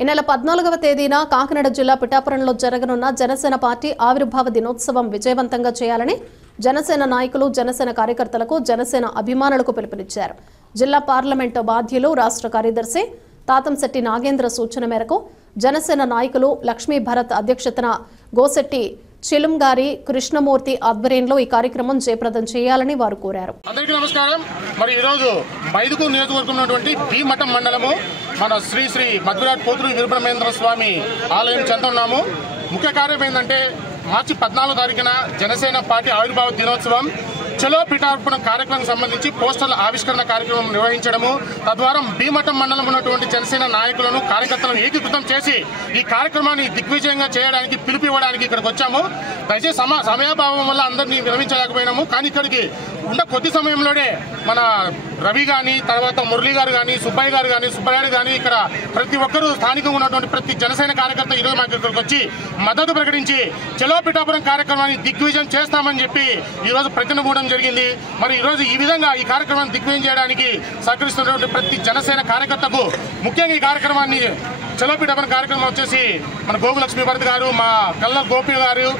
ఈ నెల 14వ తేదీన కాకినాడ జిల్లా పిఠాపురంలో జరగనున్న జనసేన పార్టీ ఆవిర్భావ దినోత్సవం విజయవంతంగా చేయాలని జనసేన నాయకులు, జనసేన కార్యకర్తలకు, జనసేన అభిమానులకు పిలుపునిచ్చారు. జిల్లా పార్లమెంటు బాధ్యులు, రాష్ట్ర కార్యదర్శి తాతంశెట్టి నాగేంద్ర సూచన మేరకు జనసేన నాయకులు లక్ష్మీ భరత్ అధ్యక్షతన గోసెట్టి చిలుంగారి కృష్ణమూర్తి ఆధ్వర్యంలో ఈ కార్యక్రమం జయప్రదం చేయాలని వారు కోరారు. అందరికీ నమస్కారం. మరి ఈ రోజు మైదుకూరు నియోజకవర్గం ఉన్నటువంటి భీమఠం మండలము మన శ్రీ శ్రీ మధురాట్ పోతురు వీరబ్రహ్మేంద్ర స్వామి ఆలయం చెందుతున్నాము. ముఖ్య కార్యం ఏంటంటే మార్చి 14వ తారీఖున జనసేన పార్టీ ఆవిర్భావ దినోత్సవం చలో పిఠాపురం కార్యక్రమం సంబంధించి పోస్టర్ల ఆవిష్కరణ కార్యక్రమం నిర్వహించడము, తద్వారా భీమఠం మండలం ఉన్నటువంటి జనసేన నాయకులను, కార్యకర్తలను ఏకీకృతం చేసి ఈ కార్యక్రమాన్ని దిగ్విజయంగా చేయడానికి పిలుపు ఇవ్వడానికి ఇక్కడికి వచ్చాము. దయచేసి సమయాభావం వల్ల అందరినీ విరమించలేకపోయినాము. కానీ ఇక్కడికి ఉన్న కొద్ది సమయంలోనే మన రవి గాని, తర్వాత మురళి గారు కానీ, సుబ్బయ్య గారు కానీ, సుబ్బరాయుడు కానీ, ఇక్కడ ప్రతి ఒక్కరూ స్థానికంగా ఉన్నటువంటి ప్రతి జనసేన కార్యకర్త ఈరోజు మాకు ఇక్కడికి వచ్చి మద్దతు ప్రకటించి చలో పిఠాపురం కార్యక్రమాన్ని దిగ్విజయం చేస్తామని చెప్పి ఈరోజు ప్రకటన కూడా జరిగింది. మరి ఈరోజు ఈ విధంగా ఈ కార్యక్రమాన్ని దిగ్విజయం చేయడానికి సహకరిస్తున్నటువంటి ప్రతి జనసేన కార్యకర్తకు, ముఖ్యంగా ఈ కార్యక్రమాన్ని చలో పిఠాపురం కార్యక్రమం వచ్చేసి మన గోగు లక్ష్మీ భరత్ గారు, మా కల్ల గోపి గారు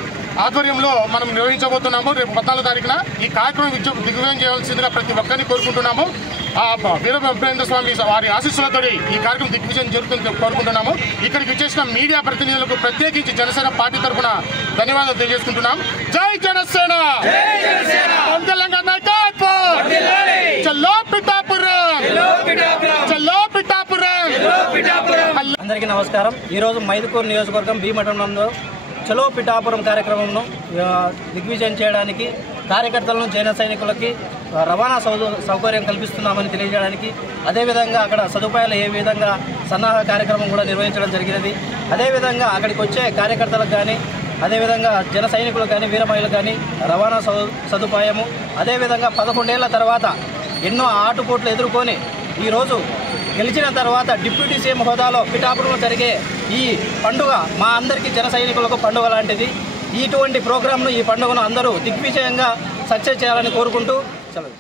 ఆధ్వర్యంలో మనం నిర్వహించబోతున్నాము. రేపు 14వ తారీఖున ఈ కార్యక్రమం దిగ్విజయం చేయవలసిందిగా ప్రతి ఒక్కరిని కోరుకుంటున్నాము. వీరబ్రహ్మేంద్ర స్వామి వారి ఆశీస్సులతో ఈ కార్యక్రమం దిగ్విజయం జరుగుతుంది కోరుకుంటున్నాము. ఇక్కడికి వచ్చేసిన మీడియా ప్రతినిధులకు ప్రత్యేకించి జనసేన పార్టీ తరఫున ధన్యవాదాలు తెలియజేసుకుంటున్నాం. జై జనసేన, తెలంగాణ నాయకత్వం, చలో పిఠాపురం, చలో పిఠాపురం. అందరికీ నమస్కారం. ఈరోజు మైదుకూరు నియోజకవర్గం భీమఠంలో చలో పిఠాపురం కార్యక్రమంను దిగ్విజయం చేయడానికి కార్యకర్తలను, జన సైనికులకి రవాణా సౌకర్యం కల్పిస్తున్నామని తెలియజేయడానికి, అదేవిధంగా అక్కడ సదుపాయాలు ఏ విధంగా సన్నాహ కార్యక్రమం కూడా నిర్వహించడం జరిగినది. అదేవిధంగా అక్కడికి వచ్చే కార్యకర్తలకు కానీ, అదేవిధంగా జన సైనికులకు కానీ, వీర మహిళలకు కానీ రవాణా సదుపాయము, అదేవిధంగా 11 ఏళ్ల తర్వాత ఎన్నో ఆటుపోట్లు ఎదుర్కొని ఈరోజు గెలిచిన తర్వాత డిప్యూటీ సీఎం హోదాలో పిఠాపురంలో జరిగే ఈ పండుగ మా అందరికీ జన సైనికులకు పండుగ లాంటిది. ఇటువంటి ప్రోగ్రాంను, ఈ పండుగను అందరూ దిగ్విజయంగా సక్సెస్ చేయాలని కోరుకుంటూ సెలవు.